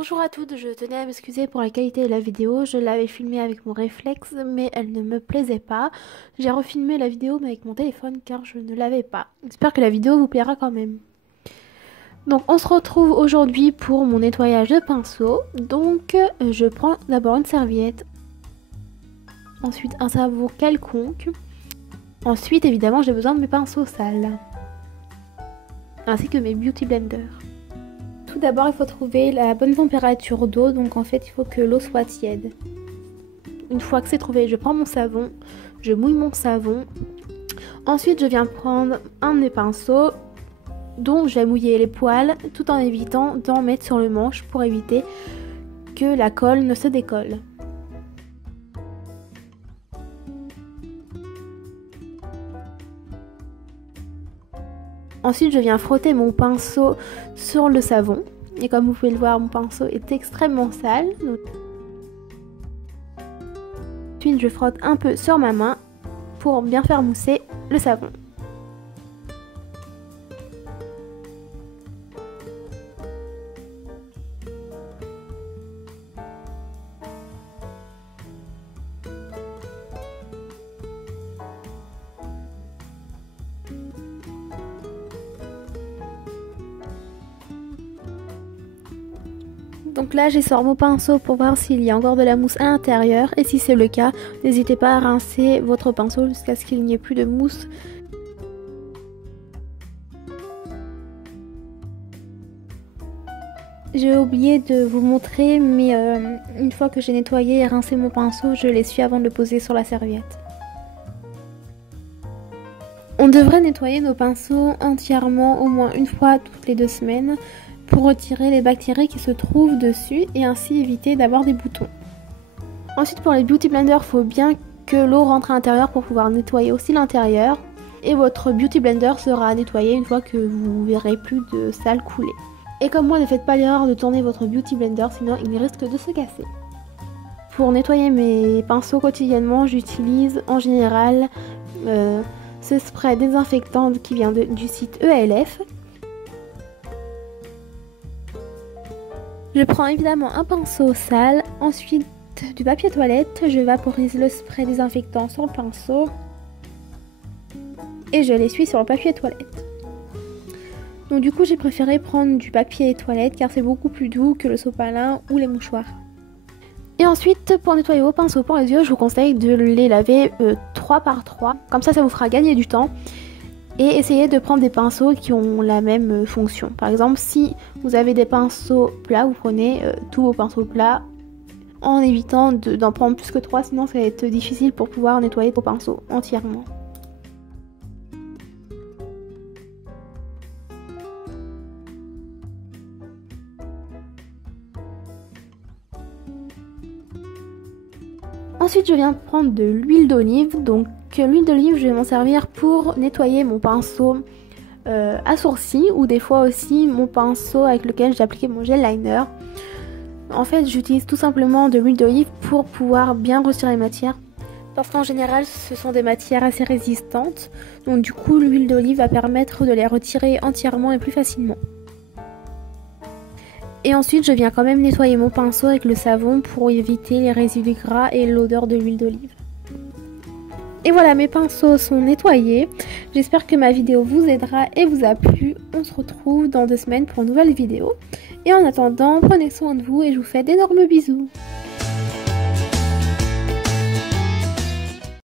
Bonjour à toutes, je tenais à m'excuser pour la qualité de la vidéo. Je l'avais filmée avec mon réflexe, mais elle ne me plaisait pas. J'ai refilmé la vidéo, mais avec mon téléphone, car je ne l'avais pas. J'espère que la vidéo vous plaira quand même. Donc, on se retrouve aujourd'hui pour mon nettoyage de pinceau. Donc, je prends d'abord une serviette. Ensuite, un savon quelconque. Ensuite, évidemment, j'ai besoin de mes pinceaux sales. Ainsi que mes beauty blenders. Tout d'abord, il faut trouver la bonne température d'eau, donc en fait, il faut que l'eau soit tiède. Une fois que c'est trouvé, je prends mon savon, je mouille mon savon. Ensuite, je viens prendre un de mes pinceaux, dont je vais mouiller les poils, tout en évitant d'en mettre sur le manche pour éviter que la colle ne se décolle. Ensuite, je viens frotter mon pinceau sur le savon. Et comme vous pouvez le voir, mon pinceau est extrêmement sale. Ensuite, je frotte un peu sur ma main pour bien faire mousser le savon. Donc là, j'essore mon pinceau pour voir s'il y a encore de la mousse à l'intérieur. Et si c'est le cas, n'hésitez pas à rincer votre pinceau jusqu'à ce qu'il n'y ait plus de mousse. J'ai oublié de vous montrer, mais une fois que j'ai nettoyé et rincé mon pinceau, je l'essuie avant de le poser sur la serviette. On devrait nettoyer nos pinceaux entièrement au moins une fois toutes les 2 semaines pour retirer les bactéries qui se trouvent dessus et ainsi éviter d'avoir des boutons. Ensuite, pour les beauty blenders, il faut bien que l'eau rentre à l'intérieur pour pouvoir nettoyer aussi l'intérieur. Et votre beauty blender sera nettoyé une fois que vous verrez plus de sale couler. Et comme moi, ne faites pas l'erreur de tourner votre beauty blender, sinon il risque de se casser. Pour nettoyer mes pinceaux quotidiennement, j'utilise en général ce spray désinfectant qui vient du site ELF. Je prends évidemment un pinceau sale, ensuite du papier toilette, je vaporise le spray désinfectant sur le pinceau et je l'essuie sur le papier toilette. Donc du coup j'ai préféré prendre du papier toilette car c'est beaucoup plus doux que le sopalin ou les mouchoirs. Et ensuite pour nettoyer vos pinceaux pour les yeux, je vous conseille de les laver 3 par 3, comme ça vous fera gagner du temps. Et essayez de prendre des pinceaux qui ont la même fonction. Par exemple, si vous avez des pinceaux plats, vous prenez tous vos pinceaux plats en évitant d'en prendre plus que 3, sinon ça va être difficile pour pouvoir nettoyer vos pinceaux entièrement. Ensuite, je viens prendre de l'huile d'olive. Donc, l'huile d'olive, je vais m'en servir pour nettoyer mon pinceau à sourcils ou des fois aussi mon pinceau avec lequel j'ai appliqué mon gel liner. En fait, j'utilise tout simplement de l'huile d'olive pour pouvoir bien retirer les matières. Parce qu'en général, ce sont des matières assez résistantes. Donc, du coup, l'huile d'olive va permettre de les retirer entièrement et plus facilement. Et ensuite, je viens quand même nettoyer mon pinceau avec le savon pour éviter les résidus gras et l'odeur de l'huile d'olive. Et voilà, mes pinceaux sont nettoyés. J'espère que ma vidéo vous aidera et vous a plu. On se retrouve dans 2 semaines pour une nouvelle vidéo. Et en attendant, prenez soin de vous et je vous fais d'énormes bisous.